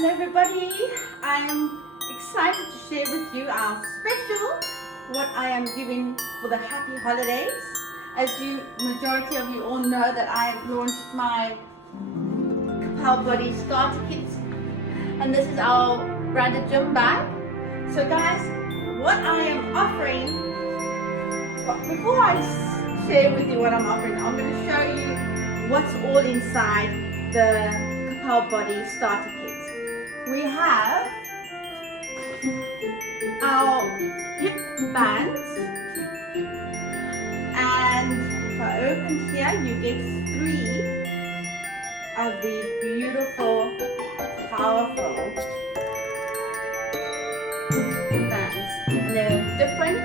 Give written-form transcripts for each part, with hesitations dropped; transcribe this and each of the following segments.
Hello everybody, I am excited to share with you our special, what I am giving for the happy holidays. As you, majority of you all know that I have launched my Ka-Pow Body Starter Kit, and this is our branded gym bag. So guys, what I am offering, before I share with you what I'm offering, I'm going to show you what's all inside the Ka-Pow Body Starter Kit. We have our hip bands, and if I open here, you get 3 of these beautiful, powerful bands. And they're different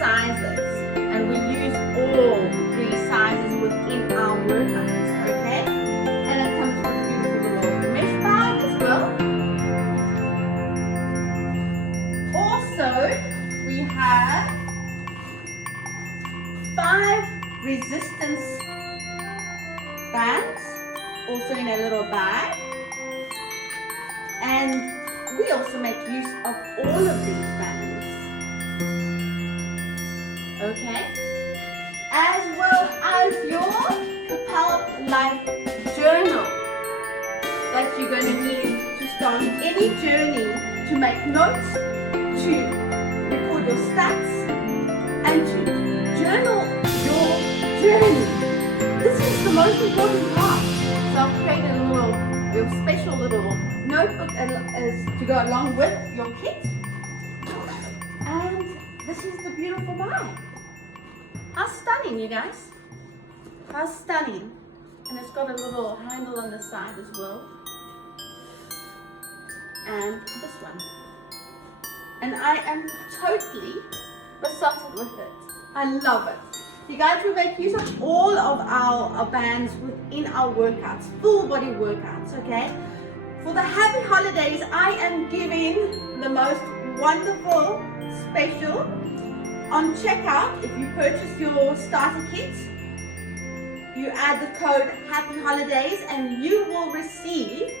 sizes, and we use all 3 sizes within our workouts, okay? And it comes with a beautiful little mesh bag as well. Also, we have 5 resistance bands, also in a little bag. And we also make use of all of these bands. Okay? As well as your Ka-Pow Life Journal that you're going to need to start any journey, to make notes, to record your stats, and to journal your journey. This is the most important part. So I've created your special little notebook as to go along with your kit. And this is the beautiful bag. How stunning, you guys. How stunning. And it's got a little handle on the side as well. And this one. And I am totally besotted with it. I love it. You guys, we make use of all of our bands within our workouts, full body workouts, okay? For the happy holidays, I am giving the most wonderful special. On checkout, if you purchase your starter kit, you add the code Happy Holidays and you will receive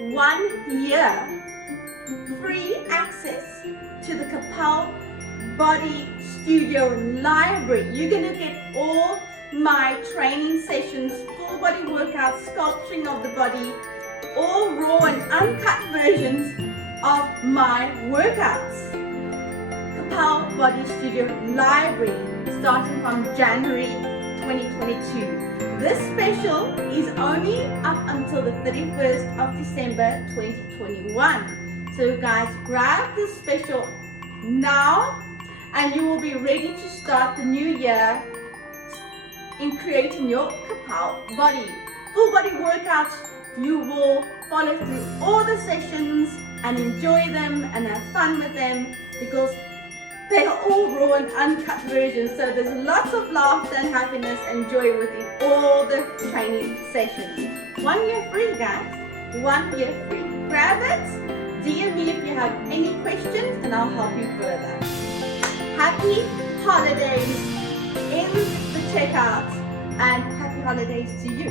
1 year free access to the Ka-Pow Body Studio library. You're going to get all my training sessions, full body workouts, sculpturing of the body, all raw and uncut versions of my workouts. Ka-Pow Body Studio library starting from January 2022. This special is only up until the 31st of December 2021. So guys, grab this special now and you will be ready to start the new year in creating your Ka-Pow body. Full body workouts, you will follow through all the sessions and enjoy them and have fun with them because they are all raw and uncut versions. So there's lots of laughter and happiness and joy within all the training sessions. 1 year free, guys. 1 year free. Grab it. DM me if you have any questions and I'll help you further. Happy holidays in the checkout and happy holidays to you.